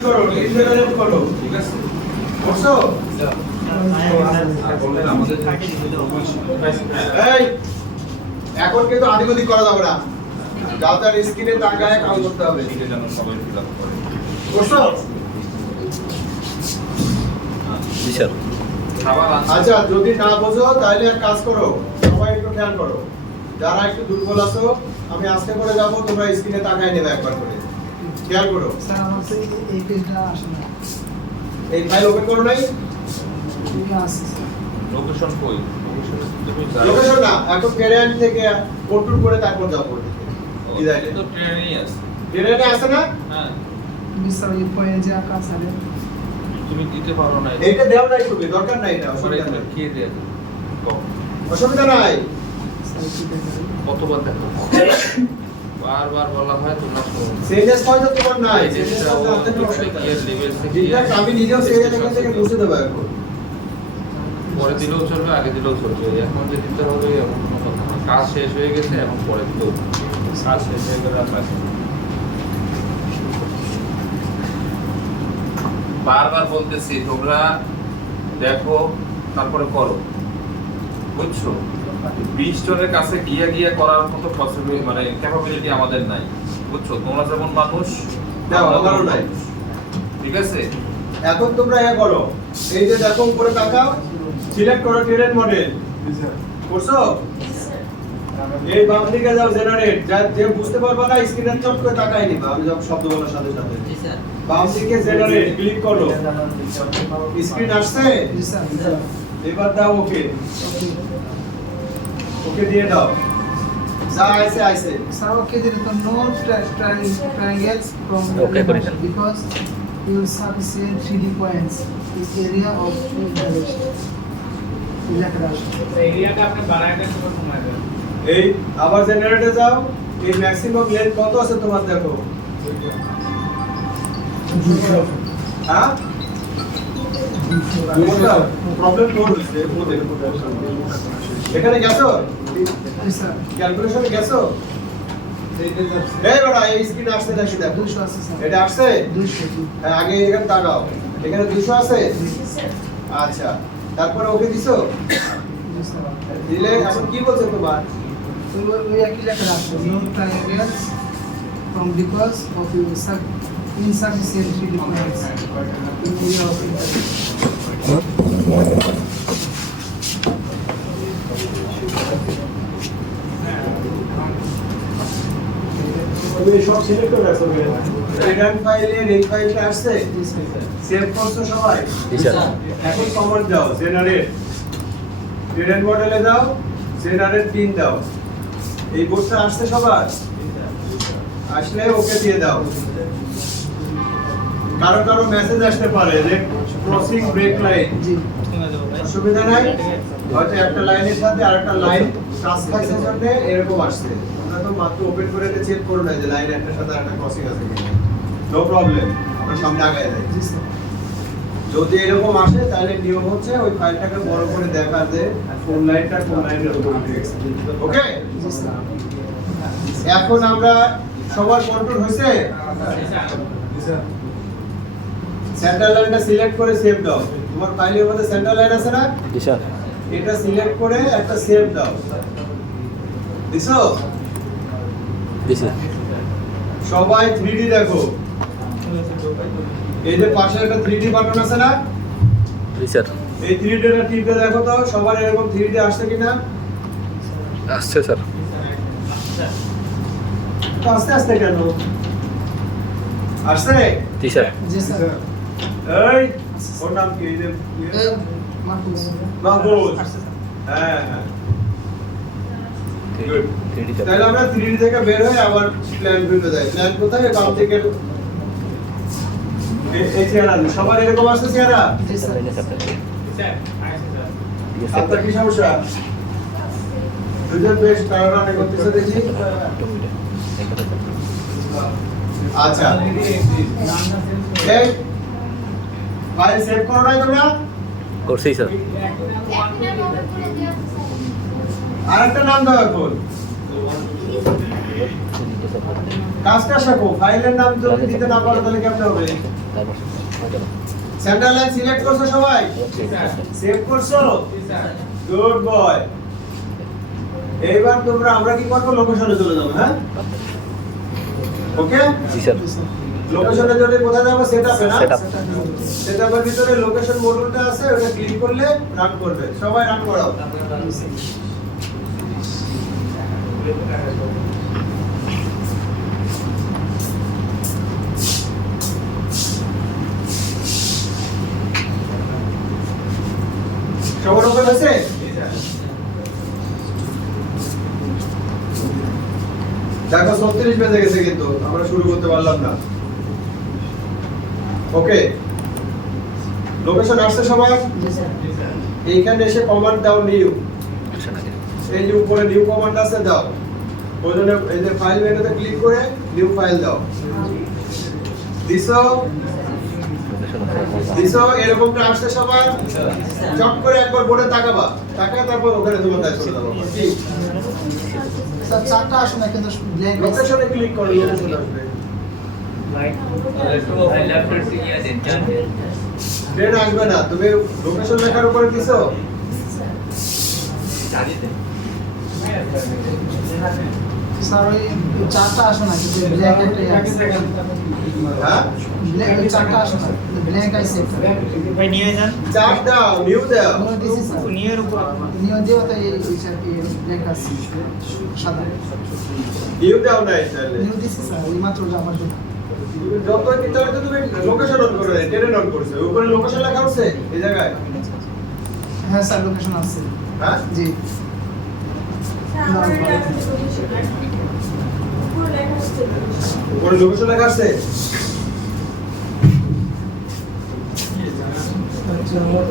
করো ইন্টারনেট করো ঠিক আছে করছো এই এখন কিন্তু আদিগদি করা যাবে না ডাটার স্ক্রিনে তাকায় কাজ করতে হবে যেন সবাই ফিল আপ করে করছো জি স্যার আচ্ছা যদি না বোঝো তাহলে এক কাজ করো সবাই একটু খেয়াল করো যারা একটু দুর্বল আছো আমি আস্তে করে যাব তোমরা স্ক্রিনে তাকায় নেবে একবার করে খেয়াল করো স্যার আমার তো এই পেজটা আসে না এই ফাইল ওপেন করো নাই তুমি আসছে লোকেশন কই লোকেশন না এখন ক্যারিয়ার থেকে কন্ট্রোল করে তারপর যাও পড়তে ডিজাইনে তো ট্রেনিং আছে ক্যারিয়ারে আছে না হ্যাঁ তুমি স্যার এই পয়েন্টে আকাশ আছে তুমি দিতে পারো না এইটা দেও নাই তুমি দরকার নাই এটা অসুবিধা নাই কে দেয় অসুবিধা নাই স্যার কি দেখেন কতবার দেখো বারবার বলা হয় তোমরা সেজেস হয়তো তোমার নাই সেজেস হয়তো আপনাদের অসুবিধা নাই এটা আমি নিজেও সেজেস এখান থেকে মুছে দেব এখন পরে দিলেও চলবে আগে দিলেও চলবে এখন যে দিতে হবে এমন কোনো কথা না। কাজ শেষ হয়ে গেছে এখন পরে দিলেও কাজ শেষ হয়ে গেলে আর কাজ নেই। বারবার বলতেছি তোমরা দেখো তারপরে করো বুঝছো 20 জনের কাছে গিয়ে করার মতো পসিবিলিটি মানে ক্যাপাবিলিটি আমাদের নাই বুঝছো তোমরা যেমন মানুষ দাও আমারও নাই ঠিক আছে এখন তোমরা এ করো এই যে দেখো উপরে তাকাও সিলেক্ট করো ট্রেন মডেল করছো এই বাম দিকে যাও জেনারেট যে বুঝতে পারবা না স্ক্রিনে চট করে তাকাই নিবা আমি যখন শব্দ বলার সাথে সাথে বাম দিকে জেনারেট ক্লিক করো স্ক্রিন আসছে জি স্যার এবার দাও ওকে ওকে দিয়ে দাও যা আইছে আইছে স্যার ওকে দিলে তো নো triangles from Okay, করে দেন। because you will sufficient 3D points is area of intervention লেখা আছে এরিয়াটা আপনি বাড়ায় দেন তোমার কমায় দেন এই আবার জেনারেটে যাও এই ম্যাক্সিমাম লেন্থ কত আছে তোমার দেখো হ্যাঁ প্রবলেম কোড হচ্ছে এখানে গেছো জি স্যার ক্যালকুলেশনে গেছো এই বড় এই স্ক্রিন আসছে দেখি দেখো 200 আছে স্যার এটা আসছে 200 হ্যাঁ আগে এখানে তাকাও এখানে 200 আছে আচ্ছা তারপরে ওকে দিছো জি স্যার দিলে এখন কি বলছে তোমার we are লেখা আছে no triangles from because of your insufficient 3D points in area of intervention তুমি সব সিলেক্ট করে রাখছো রিটার্ন ফাইলের এই ফাইলটা আসছে জি স্যার সেভ করছো সবাই জি স্যার এখন কমান্ড দাও জেনারেট ট্রেন মডেলে দাও জেনারেট পিন দাও এই বোর্ডটা আসছে সবার আসলে ওকে দিয়ে দাও কারো কারো মেসেজ আসতে পারে যে ক্রসিং ব্রেক লাইন জি অসুবিধা নাই হয়তো একটা লাইনের সাথে আরেকটা লাইন টাচ খাইছে জন্য এরকম আসছে আমরা তো মাত্র ওপেন করে চেক করব না যে লাইন একটার সাথে আরেকটা ক্রসিং আছে কিনা নো প্রবলেম আমরা সামনে আগায় যাই জি স্যার যদি এরকম আসে তাহলে নিয়ম হচ্ছে ওই ফাইলটাকে বড় করে দেখা যে কোন লাইনটা কোন লাইনের উপর উঠে গেছে ওকে জি স্যার এখন আমরা সবার কন্ট্রোল হয়েছে সেন্টার লাইনটা সিলেক্ট করে সেভ দাও তোমার ফাইলের মধ্যে সেন্টার লাইন আছে না জি স্যার এটা সিলেক্ট করে একটা সেভ দাও দিছো জি স্যার সবাই 3D দেখো এই যে পাশে একটা 3D বাটন আছে না জি স্যার এই 3D টা টিপে দেখো তো সবার এরকম 3D আসছে কিনা আসছে স্যার তো আস্তে আস্তে কেন আসছে জি স্যার জি স্যার এই ওর নাম কি এই যে মাহফুজ মাহফুজ হ্যাঁ হ্যাঁ গুড তাহলে আমরা 3D থেকে বের হয়ে আবার প্ল্যান ভিউতে যাই প্ল্যান কোথায় বাম থেকে এই চেহারা সবার এরকম আসছে চেহারা জি স্যার স্যার আইসে স্যার আপনার কি সমস্যা দুজন বেশ টানাটানি করতেছে দেখি আচ্ছা এই ফাইল সেভ করো নাই তোমরা করছি স্যার আরেকটা নাম দাও এখন কাজটা শেখো, ফাইলের নাম যদি দিতে না পারো তাহলে কেমন হবে? সেন্টার লাইন সিলেক্ট করছো সবাই? সেভ করছো? Good boy. এইবার তোমরা আমরা কি করব, লোকেশনে চলে যাব, হ্যাঁ? ওকে, জি স্যার। লোকেশনে চলে কোথায় যাব? সেটআপে না? Setup. সেটআপের ভিতরে লোকেশন মডিউলটা আছে, ওটা ক্লিক করলে রান করবে। সবাই রান করাও। সবার ওপেন আছে? দেখো 36 বেজে গেছে কিন্তু আমরা শুরু করতে পারলাম না। ওকে, লোকেশন আসছে সবার? এইখানে এসে কমান্ড দাও নিউ। এই যে উপরে নিউ কমান্ড আছে, দাও। ওইখানে এই যে ফাইল মেনুতে ক্লিক করে নিউ ফাইল দাও। দিছো এরকমটা আসছে সবার? চট করে একবার বোর্ডে তাকাবা, তাকায় তারপর ওখানে তোমার কাজ চলে যাবে। ঠিক, স্যার চারটা আসে না কিন্তু ব্ল্যাঙ্ক আছে। লোকেশনে ক্লিক করো, লোকেশন আসবে। ট্রেন আসবে না, তুমি লোকেশন লেখার উপরে দিছো? স্যার ওই চারটা আসে না কিন্তু ব্ল্যাঙ্ক একটা আছে। হ্যাঁ, ব্ল্যাঙ্ক চারটা আসে না, ব্ল্যাঙ্ক আছে একটা। ভাই নিয়ে যান। চাপ দাও, নিউ দাও। নিউ দিছি স্যার। নিয়ের উপর নিউ দিও তো এই চারটি ব্ল্যাঙ্ক আছে সাদা। নিউ দাও নাই তাহলে। নিউ দিছি স্যার, এই মাত্র আমার জন্য। যত দিতে হয় তো তুমি লোকেশন অন করো, ট্রেন অন করছো। উপরে লোকেশন লেখা আছে এই জায়গায়? হ্যাঁ স্যার লোকেশন আছে। হ্যাঁ, জি। উপরে লোকেশন লেখা আছে?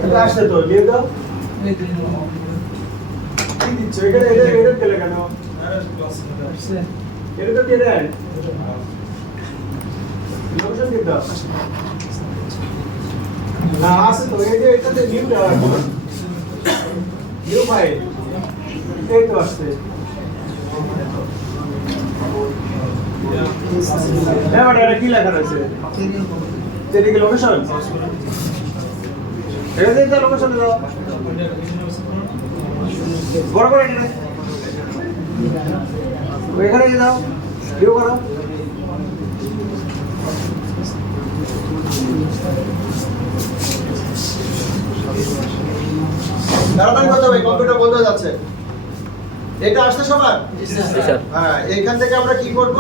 এটা আসছে তো, নিউ দাও। কি দিচ্ছ এখানে? এটা দিলে কেন? এটা তো দিয়ে দেন। লোকেশন দিয়ে দাও। না আসে তো, এই যে এটাতে নিউ দেওয়া আছে। নিউ ফাইল এই তো আসছে। হ্যাঁ, মানে এটা কি লেখা আছে? এদিকে লোকেশন, এখানে দাও, লোকেশন দাও। বড় করে এটা ওইখানে দিয়ে দাও, নিউ করো। তাড়াতাড়ি করতে হবে, কম্পিউটার বন্ধ হয়ে যাচ্ছে। এটা আসছে সবার? জি স্যার। হ্যাঁ, এইখান থেকে আমরা কি করব?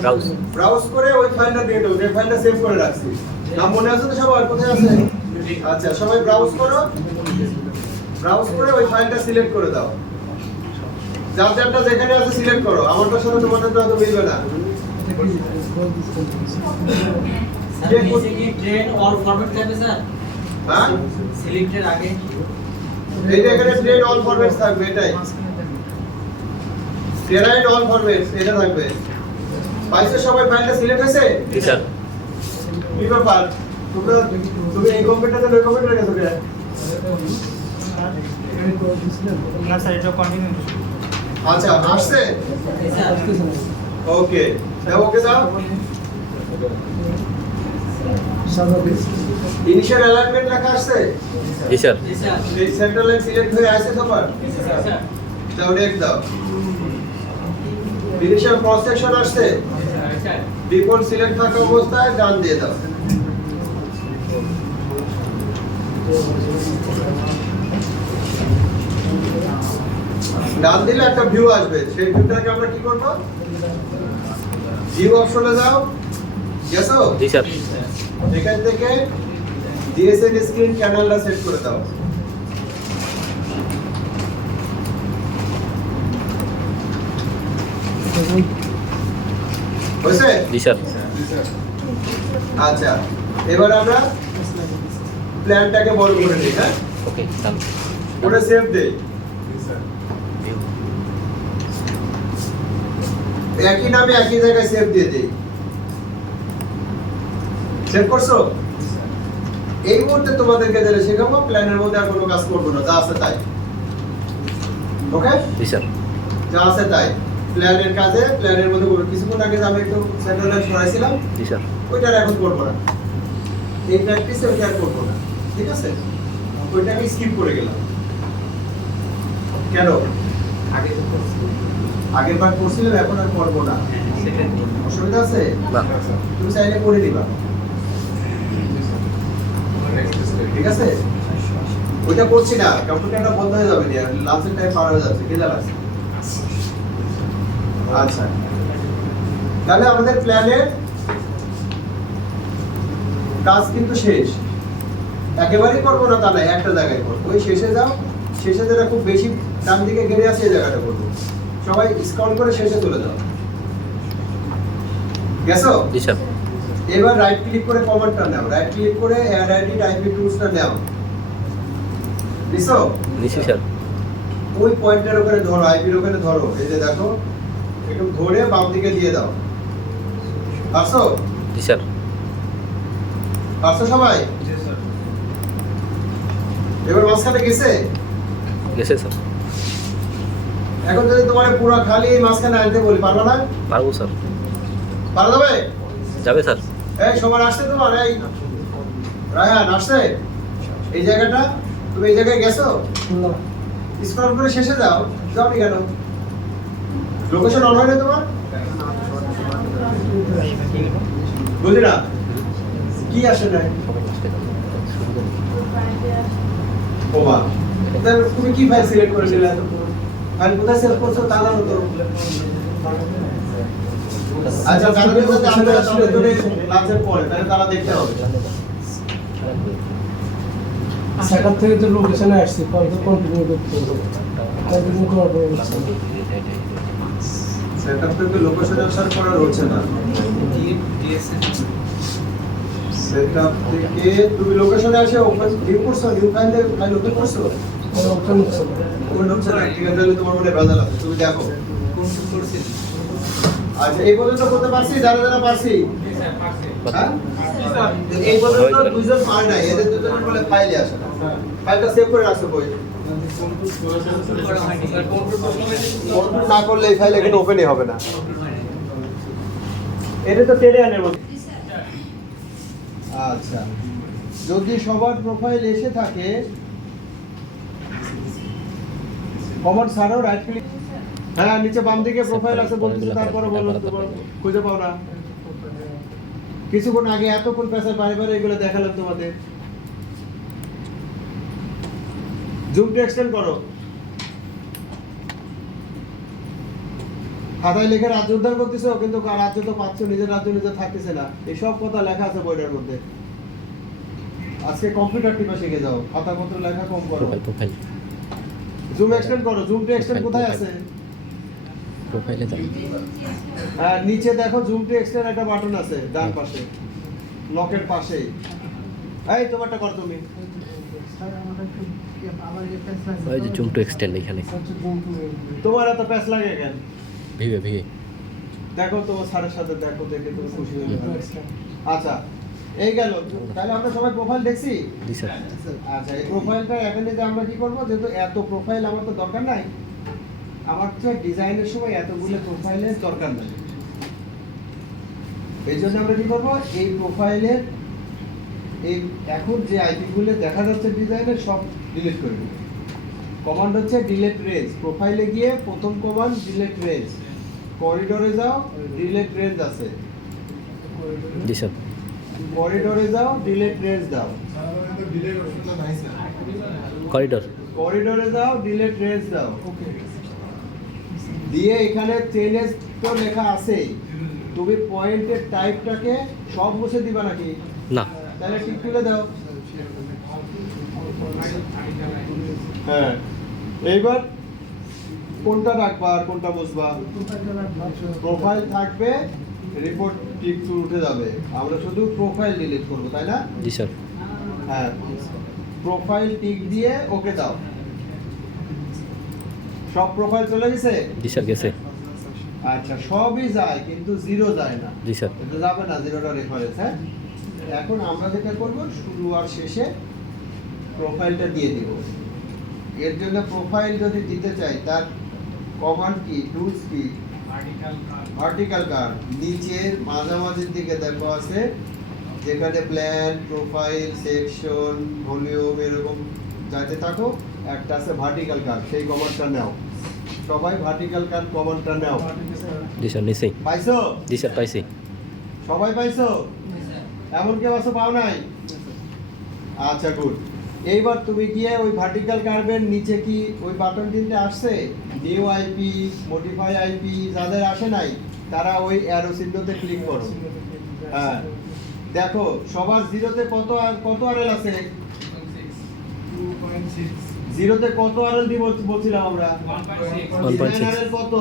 ব্রাউজ। ব্রাউজ করে ওই ফাইলটা দিয়ে দেবো, যে ফাইলটা সেভ করে রাখছি। নাম মনে আছে তো সবার? কোথায় আছে? আচ্ছা, সবাই ব্রাউজ করো। ব্রাউজ করে ওই ফাইলটা সিলেক্ট করে দাও। যার যারটা যেখানে আছে সিলেক্ট করো। আমারটার সাথে তোমারটা তো মিলবে না। ট্রেন অল ফরম্যাট থাকবে স্যার, হ্যাঁ, সিলেক্টের আগে এই যে এখানে ট্রেন অল ফরম্যাটস থাকবে, এটাই ট্রেন অল ফরম্যাটস, এটা থাকবে। পাইছে সবাই? ফাইলটা সিলেক্ট হয়েছে? জি স্যার। কি ব্যাপার, তুমি এই কম্পিউটারটা ওই কম্পিউটারে গেছো কে? না স্যার, এটা কন্টিনিউ। আচ্ছা, আসছে? ওকে, দাও, ওকে দাও। ইনিশিয়াল অ্যালাইনমেন্ট লেখা আসছে? জি স্যার। জি স্যার, এই সেন্টার লাইন সিলেক্ট হয়ে আসছে সবার? স্যার দাও, নেক্সট দাও। ইনিশিয়াল ক্রস সেকশন আসছে? স্যার ডিফল্ট সিলেক্ট থাকা অবস্থায় ডান দিয়ে দাও। ডান দিলে একটা ভিউ আসবে, সেই ভিউটাকে আমরা কি করব? ভিউ অপশনে যাও, গেছো? জি স্যার। এখান থেকে ডিএসএল স্ক্রিন চ্যানেলটা সেট করে দাও। হয়েছে? জি স্যার। আচ্ছা, এবার আমরা প্ল্যানটাকে বড় করে নিই। হ্যাঁ, ওকে ডান। ওটা সেভ দেই। একই নামে একই জায়গায় সেভ দিয়ে দেই। সেভ করছো? এই মুহূর্তে তোমাদেরকে যেটা শেখাবো, প্ল্যানের মধ্যে আর কোনো কাজ করবো না, যা আছে তাই। ওকে, জি স্যার। যা আছে তাই। প্ল্যানের কাজে প্ল্যানের মধ্যে করবো। কিছুক্ষণ আগে যে আমি একটু সেন্টার লাইন সরাইছিলাম জি স্যার ওইটার এখন করবো না, এই প্র্যাকটিসে ওইটা আর করবো না, ঠিক আছে? ওইটা আমি স্কিপ করে গেলাম। কেন? আগে তো করছি। আগের বার করছিলাম, এখন আর করবো না। সেটাই তো। অসুবিধা আছে? না তুমি চাইলে করে দিবা, ঠিক আছে? ওইটা করছি না, কম্পিউটারটা বন্ধ হয়ে যাবে, লাঞ্চের টাইম পার হয়ে যাচ্ছে, খিদা লাগছে। আচ্ছা, তাহলে আমাদের প্ল্যানের কাজ কিন্তু শেষ। একেবারেই করবো না তা নয়, একটা জায়গায় করবো। ওই শেষে যাও, শেষে যেটা খুব বেশি ডান দিকে গেড়ে আছে এই জায়গাটা করবো। সবাই স্ক্রল করে শেষে চলে যাও। গেছো? জি স্যার এবার রাইট ক্লিক করে কমান্ডটা নাও, রাইট ক্লিক করে অ্যাড আইডি আইপি টুলসটা নাও। নিছো? নিছি স্যার ওই পয়েন্টের ওখানে ধরো, আইপির ওখানে ধরো, এই যে দেখো, একটু ধরে বাম দিকে দিয়ে দাও। পারছো? জি স্যার পারছো সবাই? এবার মাঝখানে গেছে? গেছে স্যার এখন যদি তোমার পুরো খালি এই মাঝখানে আনতে বলি, পারবা না? পারবো স্যার পারা যাবে? যাবে স্যার এই সবার আসছে তোমার? এই রায়হান আসছে? এই জায়গাটা তুমি এই জায়গায় গেছো? না স্ক্রল করে শেষে যাও। যাওনি কেন? লোকেশন অন হয় না তোমার? বুঝলি না কি আসে না? ওমা, তাহলে তুমি কি ফাইল সিলেক্ট করে দিলে? ফাইল কোথায় সেভ করছো তা জানো তো? আচ্ছা, কারণ যদি আমরা আসলে ধরে লাঞ্চের পরে তাহলে তারা দেখতে হবে। সেখান থেকে তো লোকেশনে আসছি, কত কন্টিনিউ করতে হবে, কন্টিনিউ করার পরে সেটআপ থেকে লোকেশনে আসার পরে হচ্ছে না। সেটআপ থেকে তুমি লোকেশনে এসে ওপেন ভিউ করছো, নিউ ফাইল ওপেন করছো, ওটা নিচ্ছে না। ওপেন হচ্ছে না। ঠিক আছে, তাহলে তোমার মনে ভেজাল আছে, তুমি দেখো। আচ্ছা, এই পর্যন্ত করতে পারছি? যারা যারা পারছি, হ্যাঁ? এই পর্যন্ত দুইজন পারে নাই, এদের দুজনের বলে ফাইলে আসে না। ফাইলটা সেভ করে রাখছো কই? কন্ট্রোল না করলে এই ফাইল এখানে ওপেনই হবে না। এটা তো টেরে আনের মধ্যে। আচ্ছা, যদি সবার প্রোফাইল এসে থাকে, কমান্ড ছাড়াও রাইট ক্লিক, হ্যাঁ নিচে বাম দিকে প্রোফাইল আছে বলতেছে, তারপরে বলো তোমার খুঁজে পাও না। কিছুক্ষণ আগে এতক্ষণ পেছায় বারে এগুলো দেখালাম তোমাদের। জুমটা এক্সটেন্ড করো। খাতায় লিখে রাজ্য উদ্ধার করতেছো, কিন্তু রাজ্য তো পাচ্ছ, নিজের রাজ্য নিজে থাকতেছে না। এইসব কথা লেখা আছে বইটার মধ্যে। আজকে কম্পিউটার টিপা শিখে যাও, খাতাপত্র লেখা কম করো। প্রোফাইল জুম এক্সটেন্ড করো। জুম টু এক্সটেন্ড কোথায় আছে? প্রোফাইলে যান হ্যাঁ, নিচে দেখো জুম টু এক্সটেন্ড একটা বাটন আছে ডান পাশে, লকের পাশেই। এই তোমারটা কর তুমি। স্যার আমাদের একটু আবার এই ফেসলা ওই যে জুম টু এক্সটেন্ড এখানে তোমার এত প্যাস লাগে কেন? ভিভে ভিভে দেখো তোমার স্যারের সাথে দেখো, দেখে তুমি খুশি হয়ে যাবে। আচ্ছা, এই গেল। তাহলে আমরা সবাই প্রোফাইল দেখছি। জি স্যার আচ্ছা, এই প্রোফাইলটা এখানে যে আমরা কি করব, যেহেতু এত প্রোফাইল আমার তো দরকার নাই, আমার তো ডিজাইনের সময় এতগুলো প্রোফাইলের দরকার নাই। এই জন্য আমরা কি করব, এই প্রোফাইলের এই এখন যে আইপিগুলো দেখা যাচ্ছে ডিজাইনের সব ডিলিট করে দেব। কমান্ড হচ্ছে ডিলিট রেঞ্জ। প্রোফাইলে গিয়ে প্রথম কমান্ড ডিলিট রেঞ্জ, করিডোরে যাও, ডিলিট রেঞ্জ আছে, জি স্যার করিডোরে যাও, ডিলিট রেঞ্জ দাও, করিডোর করিডোরে যাও, ডিলিট রেঞ্জ দাও। দিয়ে এখানে চেঞ্জেস তো লেখা আছেই, তুমি পয়েন্টের টাইপটাকে সব মুছে দিবা নাকি? না তাহলে ঠিক তুলে দাও। হ্যাঁ, এইবার কোনটা রাখবা আর কোনটা মুছবা? প্রোফাইল থাকবে, রিপোর্ট টিক টু উঠে যাবে। আমরা শুধু প্রোফাইল ডিলিট করব, তাই না? জি স্যার হ্যাঁ, প্রোফাইল টিক দিয়ে ওকে দাও। সব প্রোফাইল চলে গেছে? জি স্যার গেছে আচ্ছা, সবই যায় কিন্তু জিরো যায় না। জি স্যার এটা যাবে না, জিরোটা রেফারেন্স। হ্যাঁ, এখন আমরা যেটা করব, শুরু আর শেষে প্রোফাইলটা দিয়ে দিব। এর জন্য প্রোফাইল যদি দিতে চাই, তার কমান্ড কি, টুলস কি, ভার্টিক্যাল কার নিচের মাঝামাঝির দিকে দেখো আছে যেখানে প্ল্যান প্রোফাইল সেকশন ভলিউম এরকম যাইতে থাকো একটা আছে ভার্টিক্যাল কার সেই কমান্ডটা নাও সবাই ভার্টিক্যাল কার কমান্ডটা নাও জি স্যার নিচেই পাইছো জি স্যার পাইছি সবাই পাইছো এমন কেউ আছে পাও নাই আচ্ছা গুড এইবার তুমি গিয়ে ওই ভার্টিক্যাল কার্ভের নিচে কি ওই বাটন তিনটে আসছে নিউ আইপি মডিফাই আইপি যাদের আসে নাই তারা ওই অ্যারো চিহ্নতে ক্লিক করো হ্যাঁ দেখো সবার জিরোতে কত আরএল আছে 2.6 জিরোতে কত আরএল দিব বলছিলাম আমরা 1.6 আরএল কত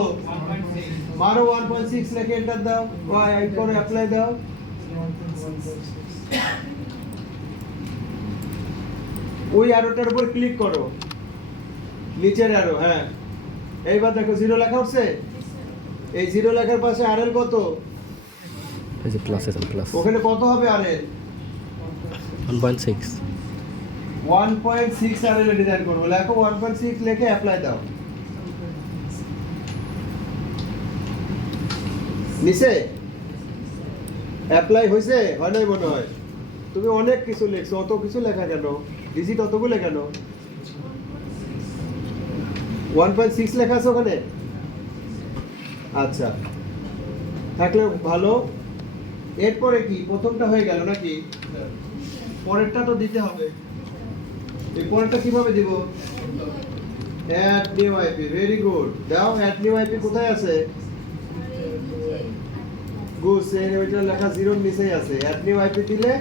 মারো 1.6 লিখে এন্টার দাও ওই করে অ্যাপ্লাই দাও ওই অ্যারোটার উপর ক্লিক করো নিচের অ্যারো হ্যাঁ এইবার দেখো জিরো লেখা উঠছে এই জিরো লেখার পাশে আরএল কত এই যে প্লাস আছে প্লাস ওখানে কত হবে আরএল 1.6 1.6 আরএল ডিজাইন করব লেখো 1.6 লিখে অ্যাপ্লাই দাও নিচে অ্যাপ্লাই হইছে হয় নাই মনে হয় তুমি অনেক কিছু লিখছো অত কিছু লেখা কেন ডিজিট অতগুলো কেন 1.6 লেখা আছে ওখানে আচ্ছা থাকলে ভালো এরপরে কি প্রথমটা হয়ে গেল নাকি পরেরটা তো দিতে হবে এই পরেরটা কিভাবে দিব add new IP very good দাও অ্যাড নিউ আইপি কোথায় আছে গুড সেন ওইটা লেখা জিরোর নিচেই আছে অ্যাড নিউ আইপি দিলে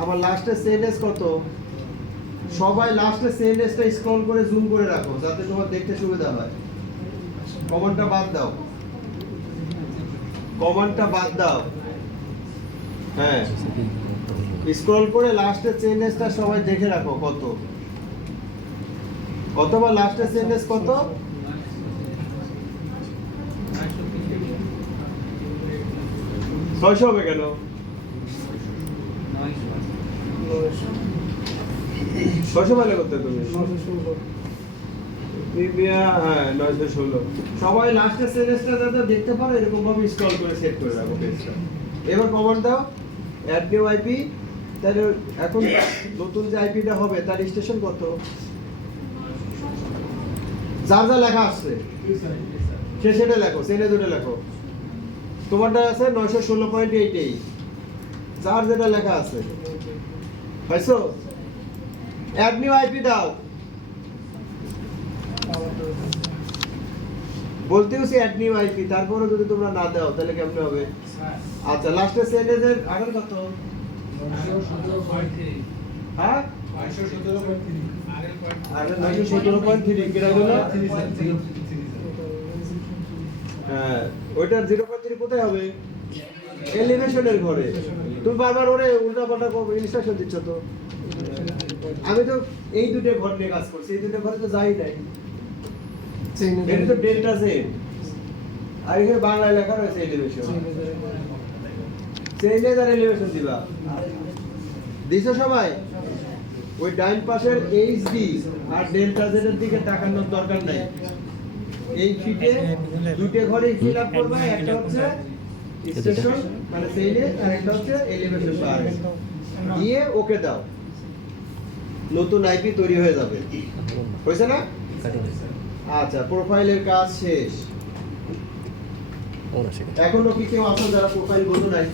আমার লাস্টে সেনএস কত সবাই লাস্টে সেনএসটা স্ক্রল করে জুম করে রাখো যাতে তোমার দেখতে সুবিধা হয় কমান্ডটা বাদ দাও হ্যাঁ স্ক্রল করে লাস্টের চেনএসটা সবাই দেখে রাখো কত অথবা লাস্টের চেনএস কত 600 হবে কেন 600 মানে করতে তুমি 916 হ্যাঁ 916 সবাই লাস্টের চেনএসটা যাতে দেখতে পারো এরকম ভাবে স্ক্রল করে সেট করে রাখো পেজটা এবার কমান্ড দাও অ্যাড নিউ আইপি তাহলে এখন নতুন যে আইপিটা হবে তার স্টেশন কত যার যা লেখা আছে সেটা লেখো সেটা দুটো লেখো তোমারটা আছে 916.88 যার যেটা লেখা আছে পাইছো অ্যাড নিউ আইপি দাও বলতেও সে অ্যাড নিউ আইপি তারপরে যদি তোমরা না দাও তাহলে কেমন হবে আচ্ছা লাস্টে সেন্টেন্সের আগের কত হ্যাঁ 917.3 কেটে গেল হ্যাঁ ওইটার 0.3 কোথায় হবে এলিভেশনের ঘরে তুমি বারবার ওরে উল্টাপাল্টা ইনস্ট্রাকশন দিচ্ছ তো আমি তো এই দুটো ঘর নিয়ে কাজ করছি এই দুটো ঘরে তো যাই নাই এটা তো ডেল্টা জেড আর এখানে বাংলায় লেখা রয়েছে এলিভেশন চেঞ্জেস আর এলিভেশন দিবা দিছো সবাই ওই ডাইন পাশের এইচডি আর ডেল্টা জেড এর দিকে তাকানোর দরকার নাই এই শীটে দুটো ঘরে ফিল আপ করবে একটা হচ্ছে স্টেশন মানে চেঞ্জেস আর একটা হচ্ছে এলিভেশন বার দিয়ে ওকে দাও নতুন আইপি তৈরি হয়ে যাবে হয়েছে না আচ্ছা প্রোফাইলের কাজ শেষ এখনো কি কেউ আছো যারা প্রোফাইল বলতো নাই